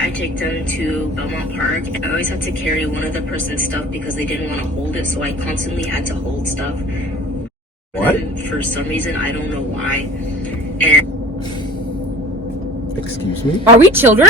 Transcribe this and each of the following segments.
I take them to Belmont Park. I always had to carry one other person's stuff because they didn't want to hold it, so I constantly had to hold stuff. What? And for some reason, I don't know why. And excuse me? Are we children?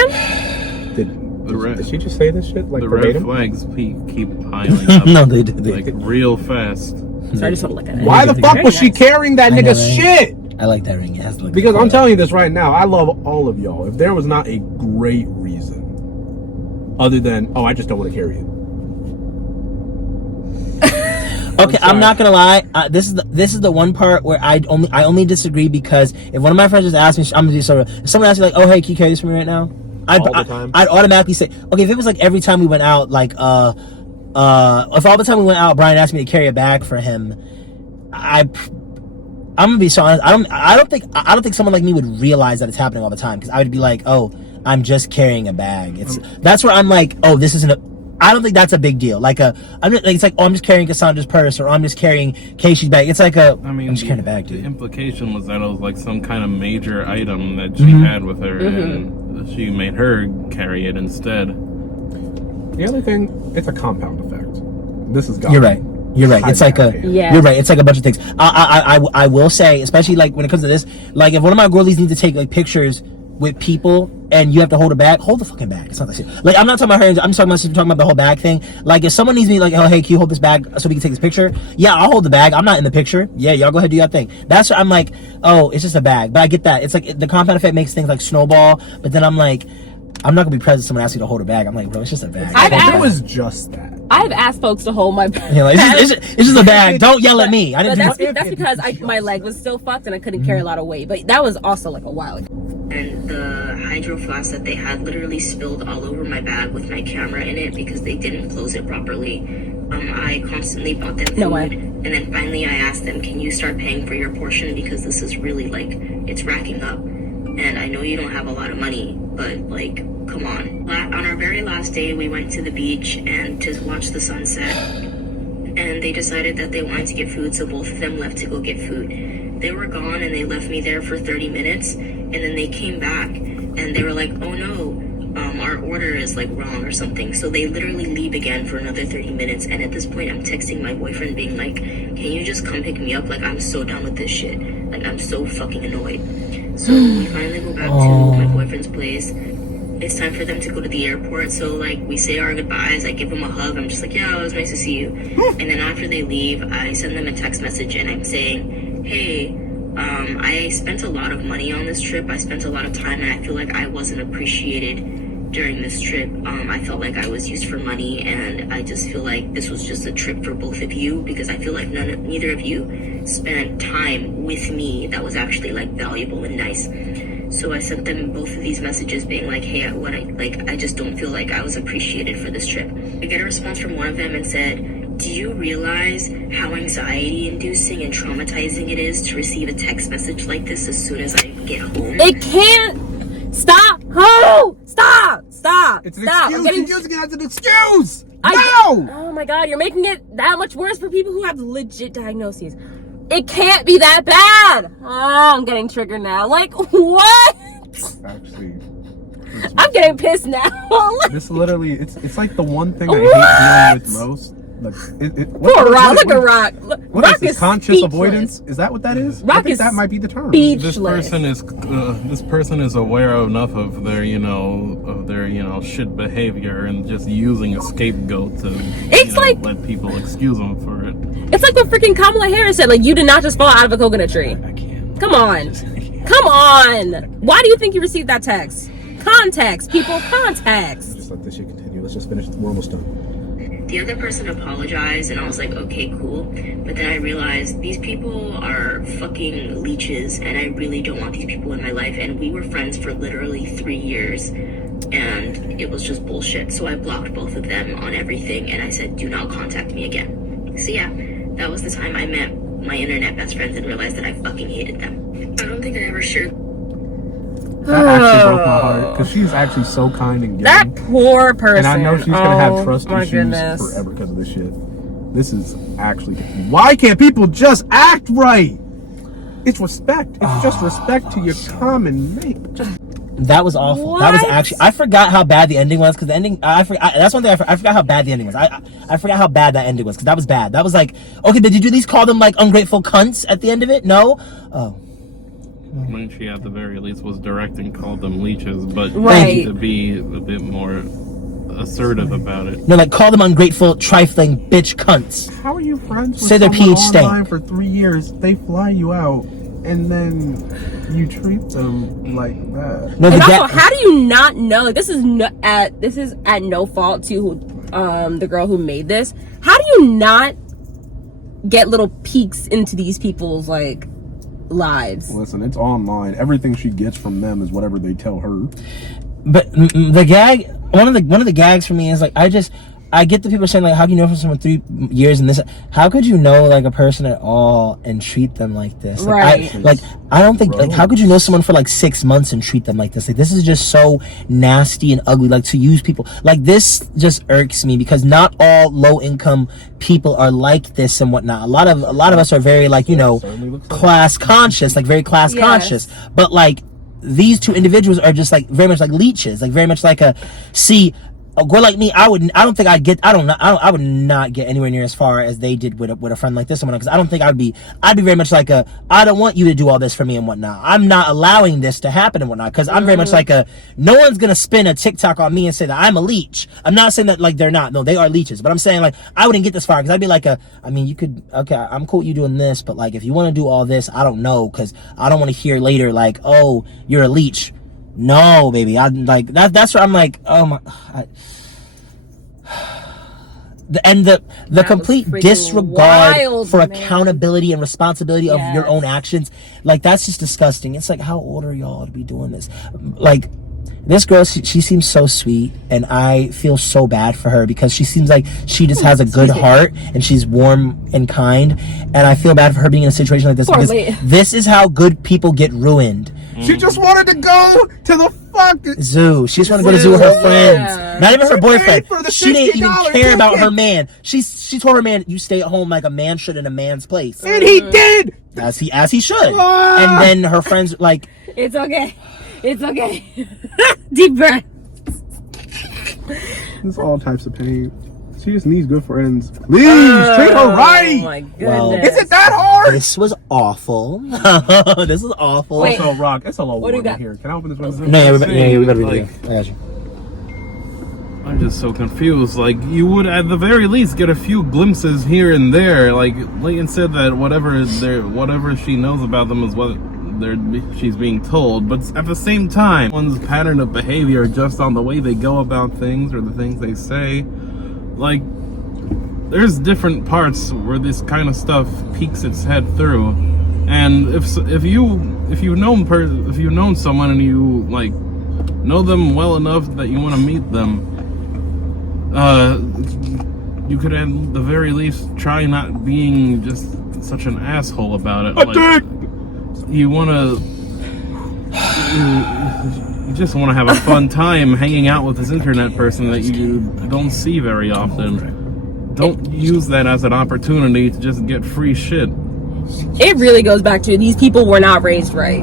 Did she just say this shit? Like the verbatim? red flags keep piling up. No, they did. Like real fast. So I just want to look at it. Why the fuck was she carrying that nigga's shit? I like that ring. It has to look Because I'm telling you this right now, I love all of y'all. If there was not a great reason, other than, oh, I just don't want to carry it. Okay, I'm not gonna lie. This is the one part where I only disagree because if one of my friends just asked me, I'm gonna do so. If someone asks me like, "Oh, hey, can you carry this for me right now?" I'd automatically say, okay. If it was like every time we went out, like if all the time we went out, Brian asked me to carry a bag for him, I'm gonna be so honest. I don't think someone like me would realize that it's happening all the time because I would be like, oh, I'm just carrying a bag. That's where I'm like, oh, this isn't a. I don't think that's a big deal. It's like, oh, I'm just carrying Cassandra's purse, or I'm just carrying Casey's bag. It's like I'm just carrying a bag, dude. The implication was that it was like some kind of major item that she had with her, and she made her carry it instead. The other thing, it's a compound effect. This is. You're right. You're right. It's like You're right. It's like a bunch of things. I will say, especially like when it comes to this, like if one of my girlies need to take like pictures with people and you have to hold a bag, hold the fucking bag. It's not that serious. Like I'm not talking about her. I'm talking about the whole bag thing. Like if someone needs me, like, oh hey, can you hold this bag so we can take this picture? Yeah, I'll hold the bag. I'm not in the picture. Yeah, y'all go ahead, do your thing. That's what I'm like. Oh, it's just a bag. But I get that. It's like the compound effect makes things like snowball. But then I'm like, I'm not gonna be present. Someone asks you to hold a bag. I'm like, bro, it's just a bag. It was just that. I've asked folks to hold my bag. Yeah, like, it's just a bag. Don't yell at me. I didn't. That's because my leg was still fucked and I couldn't carry a lot of weight. But that was also like a while ago. And the hydro flask that they had literally spilled all over my bag with my camera in it because they didn't close it properly. I constantly bought them food. No way. And then finally I asked them, can you start paying for your portion because this is really like, it's racking up. And I know you don't have a lot of money, but like, come on. On our very last day, we went to the beach and to watch the sunset. And they decided that they wanted to get food, so both of them left to go get food. They were gone and they left me there for 30 minutes. And then they came back and they were like, oh no, our order is like wrong or something. So they literally leave again for another 30 minutes. And at this point, I'm texting my boyfriend being like, can you just come pick me up? Like, I'm so done with this shit. Like, I'm so fucking annoyed. So we finally go back to my boyfriend's place. It's time for them to go to the airport. So like we say our goodbyes. I give them a hug. I'm just like, yeah, it was nice to see you. And then after they leave, I send them a text message and I'm saying, hey, I spent a lot of money on this trip. I spent a lot of time and I feel like I wasn't appreciated during this trip. I felt like I was used for money and I just feel like this was just a trip for both of you because I feel like neither of you spent time with me that was actually like valuable and nice. So I sent them both of these messages being like, hey, I just don't feel like I was appreciated for this trip. I get a response from one of them and said, do you realize how anxiety-inducing and traumatizing it is to receive a text message like this as soon as I get home? It can't. Stop. Oh, stop. It's an stop. excuse. You're using it as an excuse. No! Oh my God, you're making it that much worse for people who have legit diagnoses. It can't be that bad. Oh, I'm getting triggered now. Like, what? Actually, I'm getting pissed now. this literally, it's like the one thing I hate dealing with most. Poor Rock. Look at Rock. What is conscious avoidance? Is that what that is? Rock I think is that might be the term. This person is aware enough of their shit behavior and just using a scapegoat to let people excuse them for it. It's like what freaking Kamala Harris said. Like, you did not just fall out of a coconut tree. I can't. Come on. Come on. Why do you think you received that text? Context, people. Context. Just let this shit continue. Let's just finish. We're almost done. The other person apologized and I was like, okay, cool. But then I realized these people are fucking leeches and I really don't want these people in my life. And we were friends for literally 3 years and it was just bullshit. So I blocked both of them on everything and I said, do not contact me again. So yeah, that was the time I met my internet best friends and realized that I fucking hated them. I don't think I ever shared. That actually broke my heart because she's actually so kind and giving. That poor person. And I know she's gonna have trust issues forever because of this shit. This is actually, why can't people just act right? It's respect. It's just respect to your common mate. That was awful. That was actually, I forgot how bad the ending was, because the ending, that's one thing, I forgot how bad the ending was. I forgot how bad that ending was, because that was bad. That was like, okay, but did you at least call them like ungrateful cunts at the end of it? No? Oh. I mean, she at the very least was direct and called them leeches, but Right. to be a bit more assertive about it. No, like, call them ungrateful, trifling bitch cunts. How are you friends with Say their someone pH stank. online for 3 years? They fly you out, and then you treat them like that. No, And the also, how do you not know? Like, this is at no fault to the girl who made this. How do you not get little peeks into these people's like lives? Listen, it's online. Everything she gets from them is whatever they tell her. But the gag, one of the gags for me is like, I get the people saying like, how can you know from someone 3 years and this? How could you know like a person at all and treat them like this? Like, Right. I don't think like, how could you know someone for like 6 months and treat them like this? Like, this is just so nasty and ugly. Like, to use people like this just irks me, because not all low income people are like this and whatnot. A lot of us are very like, you know, class conscious, like very class conscious. But like, these two individuals are just like very much like leeches, like very much like a girl like me. I would not get anywhere near as far as they did with a friend like this one, because I don't think I'd be very much like I don't want you to do all this for me and whatnot. I'm not allowing this to happen and whatnot, because I'm very much like no one's gonna spin a TikTok on me and say that I'm a leech. I'm not saying that like they're not. No, they are leeches. But I'm saying like I wouldn't get this far, because I'd be like I mean, you could, okay, I'm cool with you doing this, but like if you want to do all this, I don't know, because I don't want to hear later like, oh, you're a leech. No, baby, I'm like that's where I'm like, oh my. The complete disregard wild, for man. accountability and responsibility of your own actions, like that's just disgusting. It's like, how old are y'all to be doing this? Like, this girl, she seems so sweet, and I feel so bad for her, because she seems like she just has a good heart and she's warm and kind, and I feel bad for her being in a situation like this, because this is how good people get ruined. She just wanted to go to the fucking zoo. She just wanted to go to zoo with her friends. Not even her boyfriend. She didn't even care about her man. She told her man, you stay at home like a man should in a man's place. And he did! As he should. And then her friends like, It's okay. It's okay. Deep breath. There's all types of pain. She just needs good friends. Please, treat her right! Oh my goodness. Well, is it that hard? this was awful. This is awful. Wait. Also, Rock, it's a little What do you warm got? here. Can I open this window? No, we gotta read Like, it. I got you. I'm just so confused. Like, you would at the very least get a few glimpses here and there. Like Leighton said that whatever she knows about them is what she's being told. But at the same time, one's pattern of behavior just on the way they go about things or the things they say. Like, there's different parts where this kind of stuff peeks its head through. And if you've known someone and you like know them well enough that you want to meet them, you could at the very least try not being just such an asshole about it. Like, you just want to have a fun time hanging out with this internet person that you don't see very often. Don't use that as an opportunity to just get free shit. It really goes back to these people were not raised right.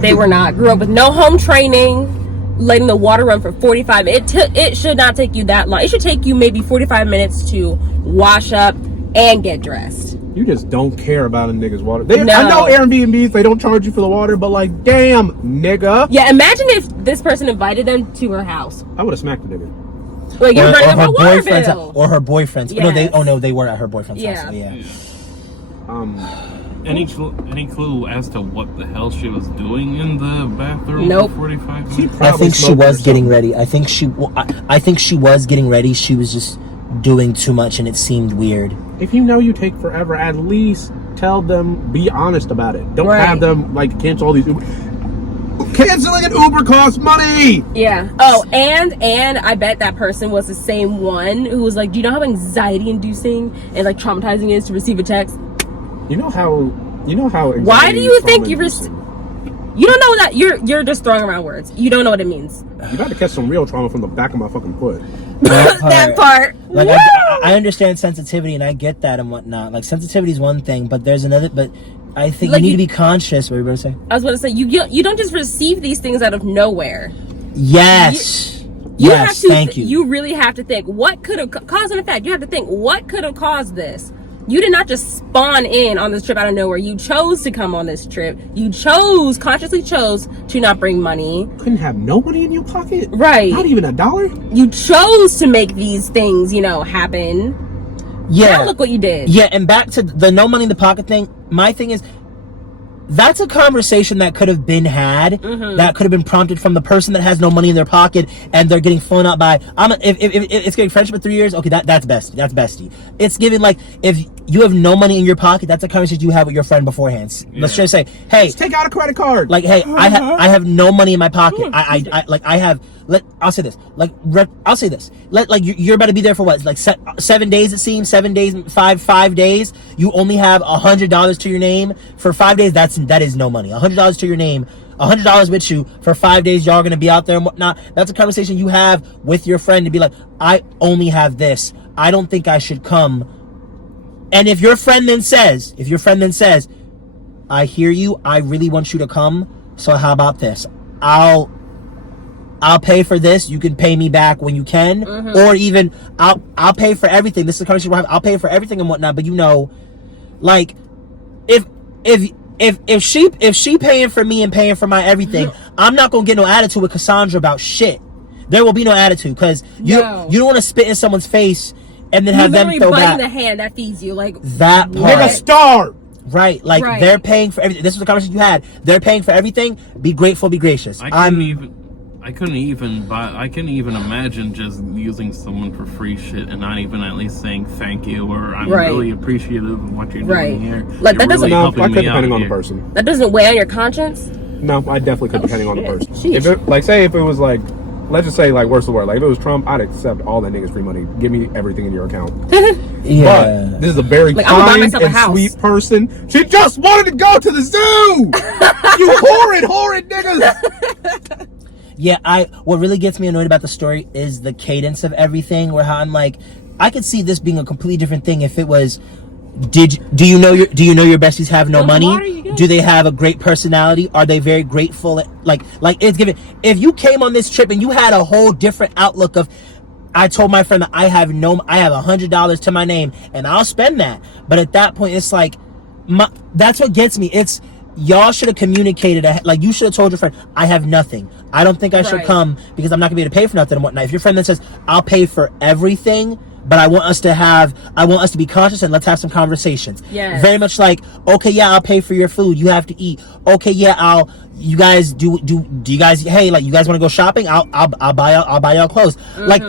They were not. Grew up with no home training, letting the water run for 45 minutes. It should not take you that long. It should take you maybe 45 minutes to wash up and get dressed. You just don't care about a nigga's water. No. I know Airbnbs, they don't charge you for the water, but like, damn, nigga. Yeah, imagine if this person invited them to her house. I would have smacked the nigga. Like, you're burning up her water boyfriend's bill. or her boyfriend's. Yes. No, they were at her boyfriend's Yeah. house. Yeah. Any clue as to what the hell she was doing in the bathroom Nope. for 45 minutes? I think she was getting ready. I think she was getting ready. She was just doing too much, and it seemed weird. If you know you take forever, at least tell them, be honest about it. Don't have them like cancel all these Uber. Canceling an Uber costs money. Yeah. Oh, and I bet that person was the same one who was like, do you know how anxiety-inducing and like traumatizing it is to receive a text? You know how Why do you think you You don't know that. You're just throwing around words. You don't know what it means. You got to catch some real trauma from the back of my fucking foot. That part. Like I understand sensitivity and I get that and whatnot. Like sensitivity is one thing, but there's another. But I think Like you need to be conscious. What were you about to say? I was going to say you don't just receive these things out of nowhere. Yes. You yes. have to, thank you. You really have to think what could have caused an effect. You have to think what could have caused this. You did not just spawn in on this trip out of nowhere. You chose to come on this trip. You consciously chose to not bring money. Couldn't have no money in your pocket? Right. Not even $1? You chose to make these things, happen. Yeah. Now look what you did. Yeah, and back to the no money in the pocket thing. My thing is, that's a conversation that could have been had. Mm-hmm. That could have been prompted from the person that has no money in their pocket and they're getting flown out by. If it's getting friendship for 3 years, okay, that's bestie. That's bestie. It's giving like if you have no money in your pocket, that's a conversation you have with your friend beforehand. Yeah. Let's just say, hey, just take out a credit card. Like, hey, I have no money in my pocket. I'll say this. You're about to be there for what? Like 7 days, it seems. 7 days, five days. You only have $100 to your name for 5 days. That is no money. $100 to your name. $100 with you for 5 days. Y'all are gonna be out there and whatnot. That's a conversation you have with your friend to be like, I only have this. I don't think I should come. And if your friend then says, I hear you, I really want you to come, so how about this? I'll pay for this, you can pay me back when you can, or even I'll pay for everything. This is a conversation we're having. I'll pay for everything and whatnot, but like if she paying for me and paying for my everything, I'm not gonna get no attitude with Cassandra about shit. There will be no attitude because you don't want to spit in someone's face and then have them throw back. The hand that feeds you, like that part. Nigga, starve. Right, like they're paying for everything. This was the conversation you had. They're paying for everything. Be grateful, be gracious. I couldn't even imagine just using someone for free shit and not even at least saying thank you or I'm really appreciative of what you're doing here. Like that doesn't. No, I could depending on the person. That doesn't weigh on your conscience. No, I definitely could depending on the person. Sheesh. If it was like, let's just say like worse the word. Like if it was Trump, I'd accept all that nigga's free money. Give me everything in your account. Yeah. But this is a very kind and sweet person. She just wanted to go to the zoo. You horrid niggas. Yeah, what really gets me annoyed about the story is the cadence of everything. Where how I'm like, I could see this being a completely different thing if it was. Do you know your besties have no money? Do they have a great personality? Are they very grateful? Like it's given. If you came on this trip and you had a whole different outlook of, I told my friend that I have $100 to my name and I'll spend that. But at that point, it's like, that's what gets me. It's y'all should have communicated. Like you should have told your friend, I have nothing. I don't think I should come because I'm not gonna be able to pay for nothing and whatnot. If your friend then says, I'll pay for everything, but I want us to be conscious and let's have some conversations. Yes. Very much like, okay, yeah, I'll pay for your food. You have to eat. Okay, yeah, you guys do you guys, hey, like you guys want to go shopping? I'll buy y'all clothes. Like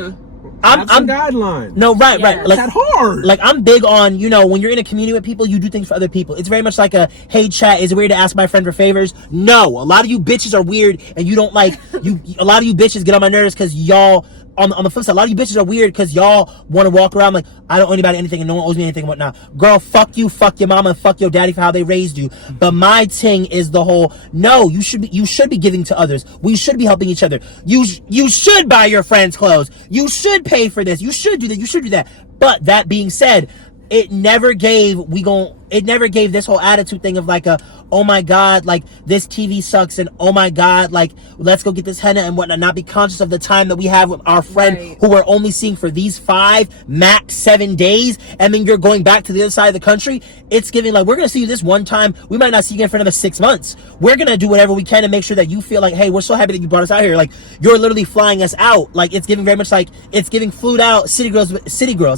I'm guidelines. No, right. Like that hard. Like I'm big on, when you're in a community with people, you do things for other people. It's very much like a, hey chat, is it weird to ask my friend for favors? No, a lot of you bitches are weird and you don't like a lot of you bitches get on my nerves because y'all on the flip side, a lot of you bitches are weird because y'all want to walk around like, I don't owe anybody anything and no one owes me anything and whatnot. Girl, fuck you, fuck your mama, and fuck your daddy for how they raised you. But my thing is the whole, no, you should be giving to others. We should be helping each other. You should buy your friends clothes. You should pay for this. You should do that. You should do that. But that being said, it never gave this whole attitude thing of like oh my god, like this TV sucks and oh my god, like let's go get this henna and whatnot. Not be conscious of the time that we have with our friend who we're only seeing for these 5 max 7 days, and then you're going back to the other side of the country. It's giving like, we're gonna see you this one time, we might not see you again for another 6 months. We're gonna do whatever we can to make sure that you feel like, hey, we're so happy that you brought us out here. Like you're literally flying us out. Like it's giving very much like, it's giving flued out city girls.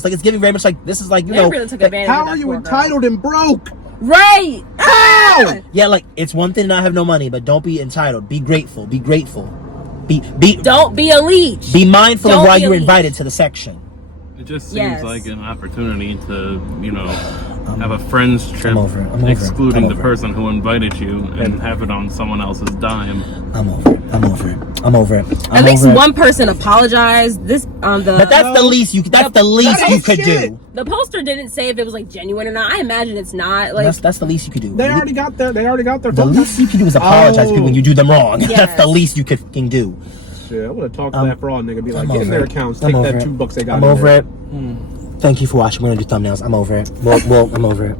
Like it's giving very much like, this is like, how are you entitled and broke? Right. Ow! Yeah, like it's one thing to not have no money, but don't be entitled. Be grateful. Be grateful. Don't be a leech. Be mindful of why you were invited to the section. It just seems like an opportunity to, have a friend's trip I'm over it. I'm over it. excluding I'm the over it. person who invited you and have it on someone else's dime. I'm over it. I'm over it. I'm over it. At least one person apologized. This But that's the least you. That's the least you could do. The poster didn't say if it was like genuine or not. I imagine it's not. Like That's the least you could do. They already got their. The least you can do is apologize to people when you do them wrong. Yes. That's the least you could fucking do. Shit, I would have talked to that fraud nigga. Be like, I'm get in over their it. accounts. I'm Take over that it. $2 they got. I'm in over there. it. Thank you for watching. We're gonna do thumbnails. I'm over it. Well, I'm over it.